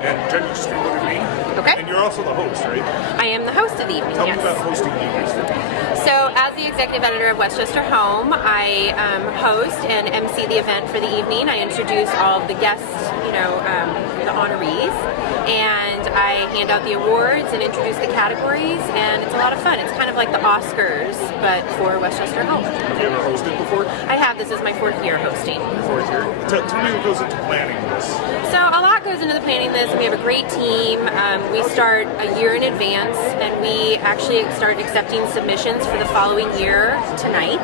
And Jenn, you just came with me. Okay. And you're also the host, right? I am the host of the evening, Tell yes. me about hosting the evening. So, as the executive editor of Westchester Home, I host and MC the event for the evening. I introduce all of the guests, the honorees, and I hand out the awards and introduce the categories, and it's a lot of fun. It's kind of like the Oscars, but for Westchester Home. Have you ever hosted before? I have. This is my 4th year hosting. 4th year. Tell me what goes into planning this. So a lot goes into the planning this. We have a great team. We start a year in advance, and we actually start accepting submissions for the following year tonight.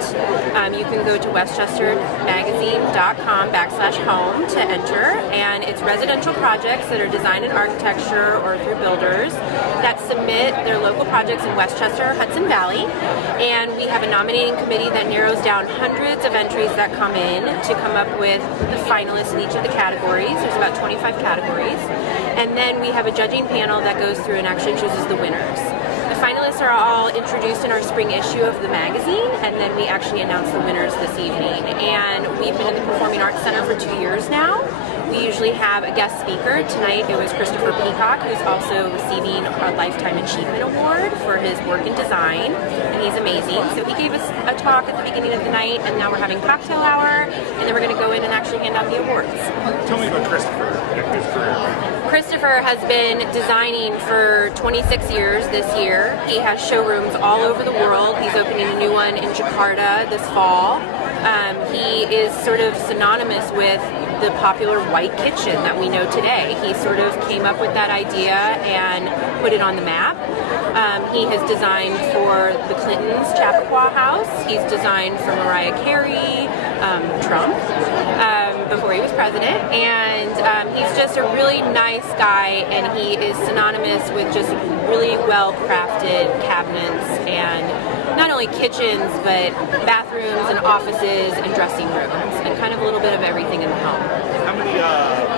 You can go to westchestermagazine.com/home to enter, and it's residential projects that are design and architecture or through builders that submit their local projects in Westchester, Hudson Valley, and we have a nominating committee that narrows down hundreds of entries that come in to come up with the finalists in each of the categories. There's about 25 categories, and then we have a judging panel that goes through and actually chooses the winners. The finalists are all introduced in our spring issue of the magazine, and then we actually announce the winners this evening. And we've been in the Performing Arts Center for 2 years now. We usually have a guest speaker. Tonight it was Christopher Peacock, who's also receiving a Lifetime Achievement Award for his work in design, and he's amazing. So he gave us a talk at the beginning of the night, and now we're having cocktail hour, and then we're going to go in and actually hand out the awards. Tell me about Christopher and his career. Christopher has been designing for 26 years this year. He has showrooms all over the world. He's opening a new one in Jakarta this fall. He is sort of synonymous with the popular white kitchen that we know today. He sort of came up with that idea and put it on the map. He has designed for the Clintons' Chappaqua House. He's designed for Mariah Carey, Trump, before he was president, and he's just a really nice guy, and he is synonymous with just really well-crafted cabinets and not only kitchens, but bathrooms and offices and dressing rooms, and kind of a little bit of everything in the home. How many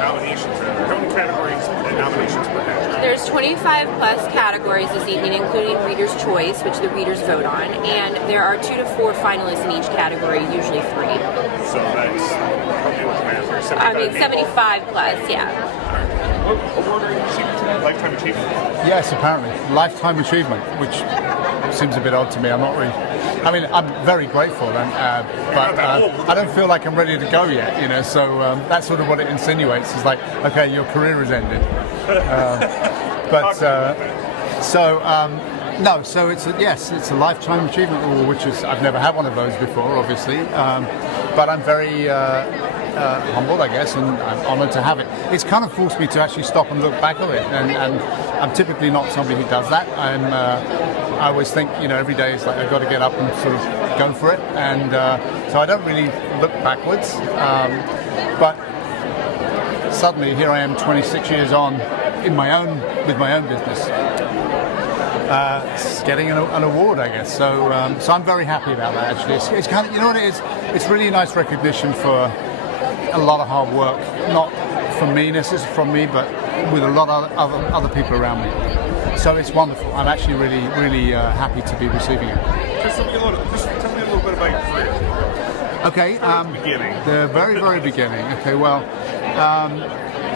nominations are there? How many categories and nominations per category? There's 25 plus categories this evening, including Reader's Choice, which the readers vote on, and there are 2 to 4 finalists in each category, usually 3. So that's probably what the math is. 75 plus, yeah. What award are you receiving tonight? Lifetime Achievement? Yes, apparently. Lifetime Achievement, which seems a bit odd to me. I'm very grateful, but I don't feel like I'm ready to go yet, so that's sort of what it insinuates. It's like, okay, your career has ended. So it's a Lifetime Achievement Award, which is, I've never had one of those before, obviously, but I'm very humbled, I guess, and I'm honoured to have it. It's kind of forced me to actually stop and look back at it, and I'm typically not somebody who does that. I always think, every day is like I've got to get up and sort of go for it, and so I don't really look backwards. But suddenly, here I am, 26 years on, with my own business, getting an award, I guess. So I'm very happy about that. Actually, it's kind of, what it is. It's really nice recognition for a lot of hard work, not from me necessarily, from me, but with a lot of other people around me. So it's wonderful. I'm actually really happy to be receiving it. Just tell me a little bit about your career. Okay. Beginning. The very beginning. Okay. Well,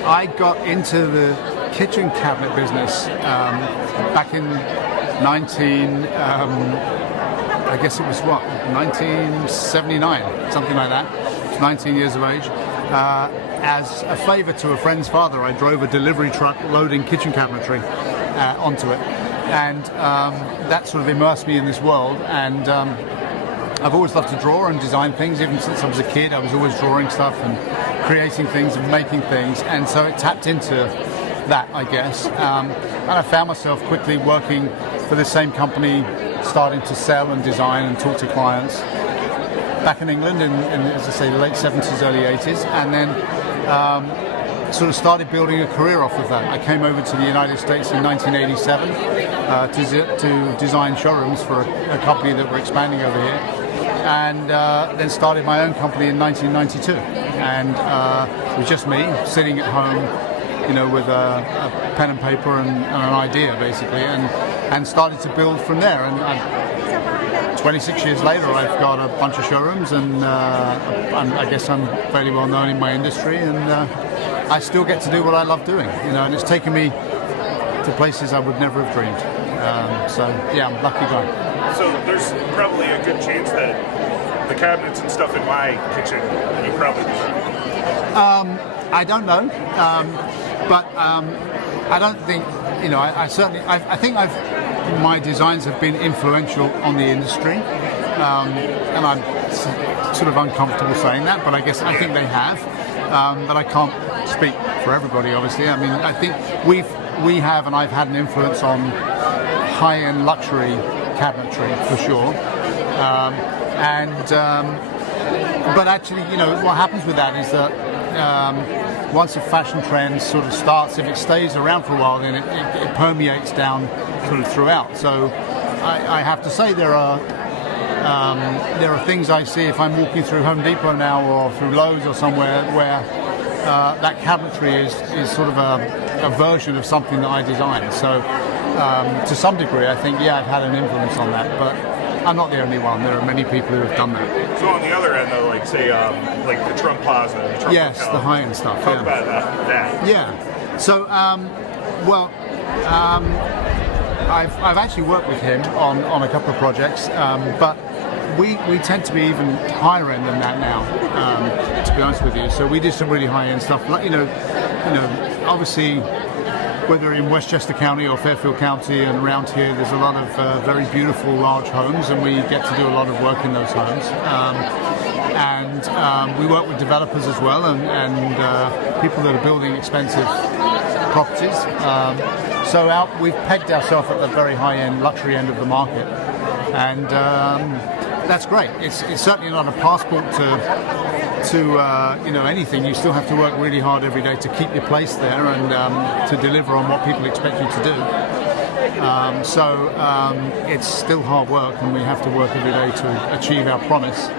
I got into the kitchen cabinet business back in 1979, something like that. 19 years of age. As a favour to a friend's father, I drove a delivery truck loading kitchen cabinetry onto it, and that sort of immersed me in this world. And I've always loved to draw and design things. Even since I was a kid, I was always drawing stuff and creating things and making things, and so it tapped into that, I guess. And I found myself quickly working for the same company, starting to sell and design and talk to clients back in England in as I say, the late 70s, early 80s, and then sort of started building a career off of that. I came over to the United States in 1987 to design showrooms for a company that were expanding over here, and then started my own company in 1992. And it was just me sitting at home, with a pen and paper and an idea, basically, and started to build from there. And 26 years later, I've got a bunch of showrooms, and I guess I'm fairly well known in my industry, and I still get to do what I love doing, and it's taken me to places I would never have dreamed. So yeah, I'm a lucky guy. So there's probably a good chance that the cabinets and stuff in my kitchen you probably designed. I don't know, but I don't think, I certainly, I think my designs have been influential on the industry, and I'm sort of uncomfortable saying that, but I think they have, but I can't speak for everybody, obviously. I mean, I think we have, and I've had an influence on high-end luxury cabinetry for sure, but actually, what happens with that is that once a fashion trend sort of starts, if it stays around for a while, then it permeates down sort of throughout. So I have to say there are things I see if I'm walking through Home Depot now or through Lowe's or somewhere where that cabinetry is sort of a version of something that I designed. So to some degree, I think, I've had an influence on that, but I'm not the only one. There are many people who have done that. So on the other end, though, like say, like the Trump Plaza, the Trump Hotel, the high-end stuff. Talk about that. Yeah. So, I've actually worked with him on a couple of projects, but we tend to be even higher end than that now. To be honest with you, so we do some really high-end stuff. Like obviously, whether in Westchester County or Fairfield County and around here, there's a lot of very beautiful large homes, and we get to do a lot of work in those homes. And we work with developers as well, and people that are building expensive properties. So we've pegged ourselves at the very high-end, luxury end of the market, and that's great. It's certainly not a passport to anything. You still have to work really hard every day to keep your place there and to deliver on what people expect you to do. It's still hard work, and we have to work every day to achieve our promise.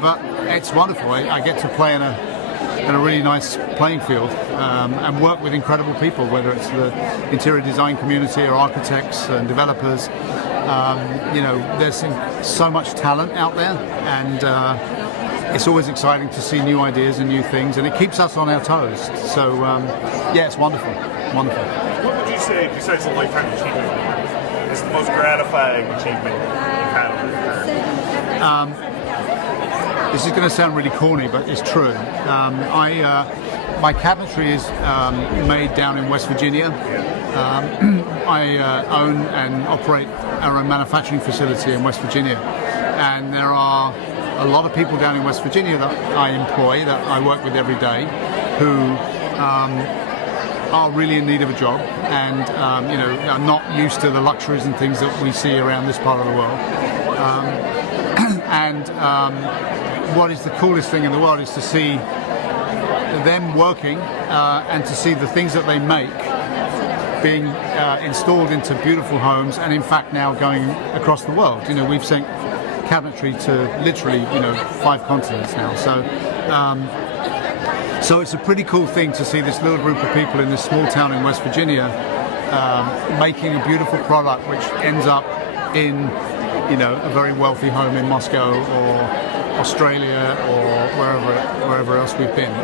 But it's wonderful. I get to play in a really nice playing field and work with incredible people, whether it's the interior design community or architects and developers. There's so much talent out there, and it's always exciting to see new ideas and new things, and it keeps us on our toes. So, it's wonderful. Wonderful. What would you say, besides the Lifetime Achievement Award, is the most gratifying achievement you've had over your career? This is going to sound really corny, but it's true. My cabinetry is made down in West Virginia. I own and operate our own manufacturing facility in West Virginia, and there are a lot of people down in West Virginia that I employ, that I work with every day, who are really in need of a job, and are not used to the luxuries and things that we see around this part of the world. What is the coolest thing in the world is to see them working and to see the things that they make being installed into beautiful homes, and in fact now going across the world. We've sent cabinetry to literally 5 continents now. So it's a pretty cool thing to see this little group of people in this small town in West Virginia making a beautiful product which ends up in a very wealthy home in Moscow or Australia or wherever else we've been,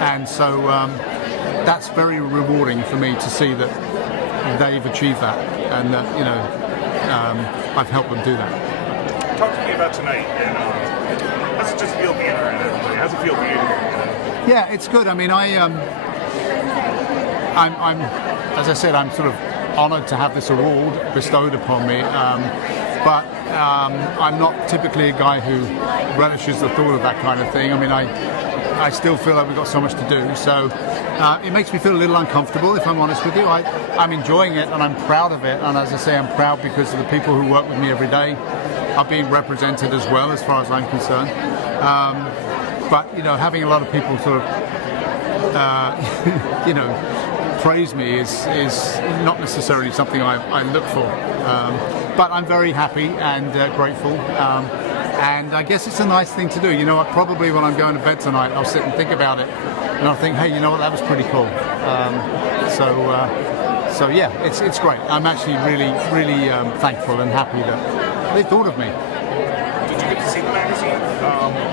and so that's very rewarding for me to see that they've achieved that, and that I've helped them do that. Talk to me about tonight, and how's it just feel being around everybody? How's it feel being here? Yeah, it's good. I mean, I'm as I said, I'm sort of honoured to have this award bestowed upon me. But I'm not typically a guy who relishes the thought of that kind of thing. I mean, I still feel like we've got so much to do. So it makes me feel a little uncomfortable, if I'm honest with you. I'm enjoying it, and I'm proud of it. And as I say, I'm proud because of the people who work with me every day are being represented as well, as far as I'm concerned. But having a lot of people sort of praise me is not necessarily something I look for. But I'm very happy and grateful, and I guess it's a nice thing to do. Probably when I'm going to bed tonight, I'll sit and think about it, and I'll think, hey, that was pretty cool. So yeah, it's great. I'm actually really thankful and happy that they thought of me. Did you get to see the magazine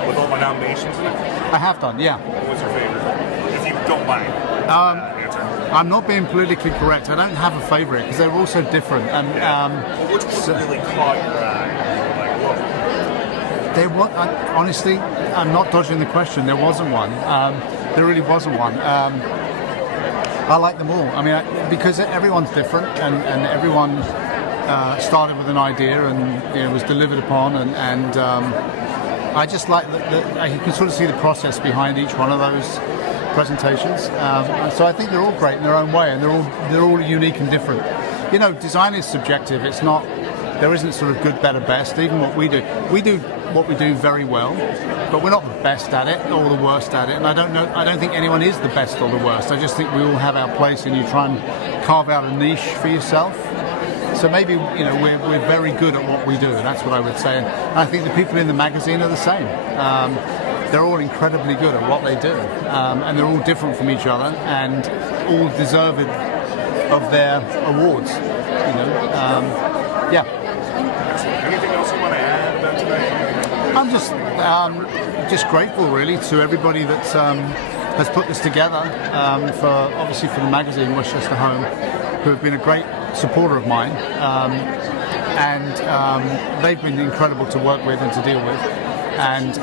with all my nominations in it? I have done, yeah. What was your favorite? If you don't mind answering. I'm not being politically correct. I don't have a favorite because they're all so different. And Which one really caught your eye? Like, whoa. honestly, I'm not dodging the question. There wasn't one. There really wasn't one. I like them all. I mean, because everyone's different, and everyone started with an idea and was delivered upon, and I just like that you can sort of see the process behind each one of those presentations. So I think they're all great in their own way, and they're all unique and different. Design is subjective. It's not. There isn't sort of good, better, best. Even what we do what we do very well, but we're not the best at it or the worst at it. And I don't think anyone is the best or the worst. I just think we all have our place, and you try and carve out a niche for yourself. So maybe we're very good at what we do. That's what I would say. And I think the people in the magazine are the same. They're all incredibly good at what they do, and they're all different from each other, and all deserving of their awards. Yeah. Anything else you want to add today? I'm just grateful, really, to everybody that has put this together. For the magazine Westchester Home, who have been a great supporter of mine, and they've been incredible to work with and to deal with. And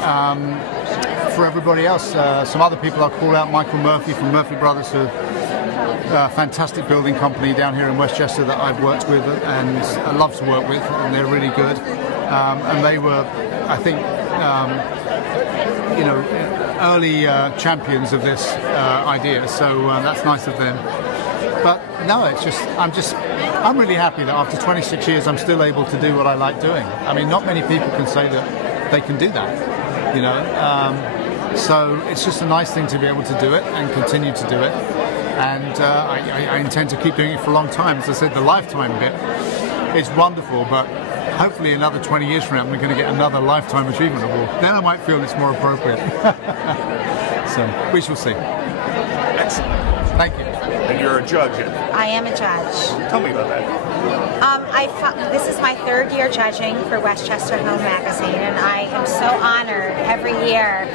for everybody else, some other people I'll call out: Michael Murphy from Murphy Brothers, a fantastic building company down here in Westchester that I've worked with and I love to work with, and they're really good. And they were, I think, early champions of this idea. So that's nice of them. But no, I'm really happy that after 26 years I'm still able to do what I like doing. I mean, not many people can say that they can do that, so it's just a nice thing to be able to do it and continue to do it. And I intend to keep doing it for a long time. As I said, the lifetime bit is wonderful, but hopefully another 20 years from now we're going to get another Lifetime Achievement Award. Then I might feel it's more appropriate. So we shall see. Excellent. Thank you. And you're a judge in it. I am a judge. Tell me about that. This is my third year judging for Westchester Home magazine, and I am so honored every year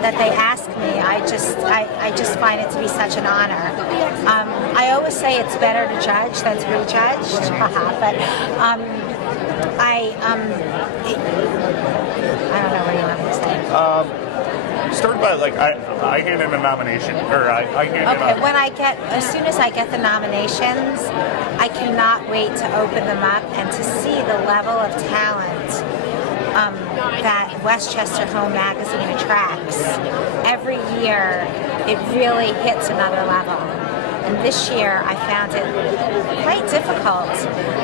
that they ask me. I just find it to be such an honor. I always say it's better to judge than to be judged, but I don't know what you want me to say. Start by I hand in a nomination, or I hand in as soon as I get the nominations, I cannot wait to open them up and to see the level of talent that Westchester Home magazine attracts. Every year, it really hits another level. And this year, I found it quite difficult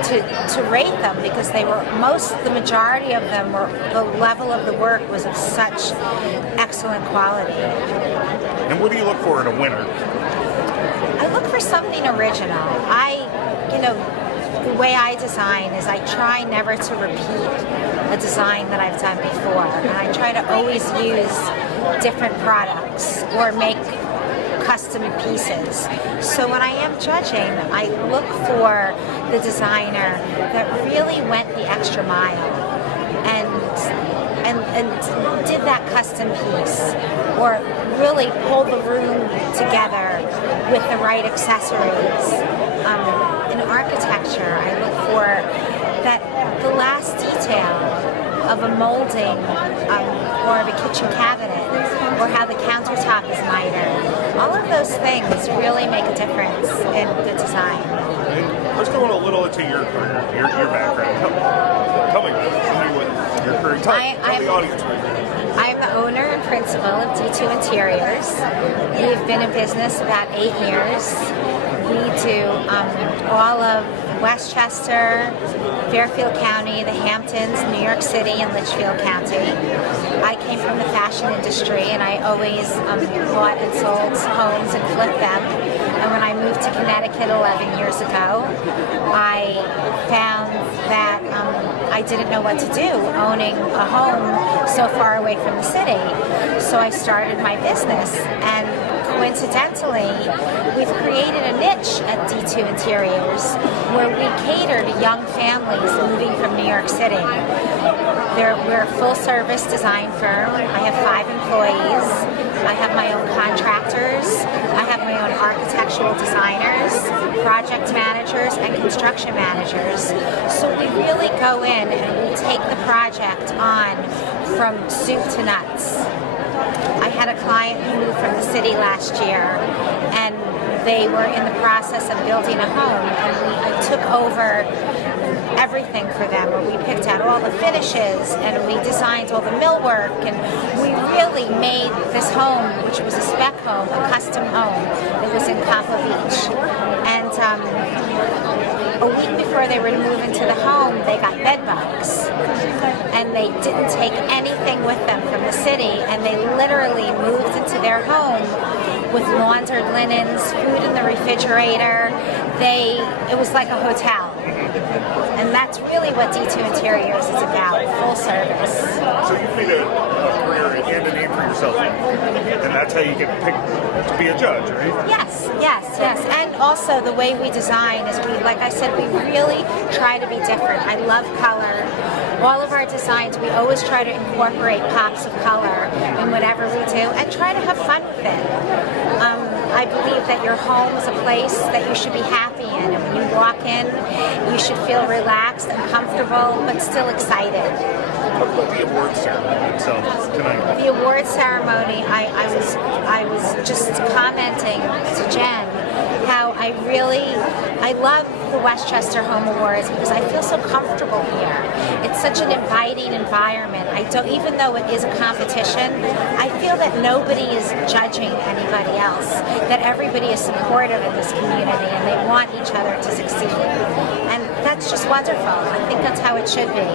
to rate them because the majority of them were, the level of the work was of such excellent quality. And what do you look for in a winner? I look for something original. The way I design is I try never to repeat a design that I've done before, and I try to always use different products or make custom pieces. So when I am judging, I look for the designer that really went the extra mile and did that custom piece, or really pulled the room together with the right accessories. In architecture, I look for the last detail of a molding or of a kitchen cabinet, or how the countertop is mitered. All of those things really make a difference in the design. And let's go a little into your career, your background. Tell me about what your career. Tell the audience about it. I'm the owner and principal of D2 Interiors. We've been in business about 8 years. We do all of Westchester, Fairfield County, the Hamptons, New York City, and Litchfield County. I came from the fashion industry, and I always bought and sold homes and flipped them. And when I moved to Connecticut 11 years ago, I found that I didn't know what to do owning a home so far away from the city. So I started my business, and coincidentally, we've created a niche at D2 Interiors where we cater to young families moving from New York City. We're a full-service design firm. I have 5 employees. I have my own contractors. I have my own architectural designers, project managers, and construction managers. So we really go in and we take the project on from soup to nuts. I had a client who moved from the city last year, and they were in the process of building a home, and I took over everything for them, where we picked out all the finishes and we designed all the millwork, and we really made this home, which was a spec home, a custom home that was in Copper Beach. And a week before they were to move into the home, they got bed bugs, and they didn't take anything with them from the city, and they literally moved into their home with laundered linens, food in the refrigerator. It was like a hotel. And that's really what D2 Interiors is about, full service. So you made a career and a name for yourself, and that's how you get picked to be a judge, right? Yes. And also the way we design is like I said, we really try to be different. I love color. All of our designs, we always try to incorporate pops of color in whatever we do and try to have fun with it. I believe that your home is a place that you should be happy in, and when you walk in, you should feel relaxed and comfortable, but still excited. Talk about the award ceremony itself tonight. The award ceremony, I was just commenting to Jenn how I love the Westchester Home Awards because I feel so comfortable here. It's such an inviting environment. Even though it is a competition, I feel that nobody is judging anybody else, that everybody is supportive in this community and they want each other to succeed. And that's just wonderful. I think that's how it should be.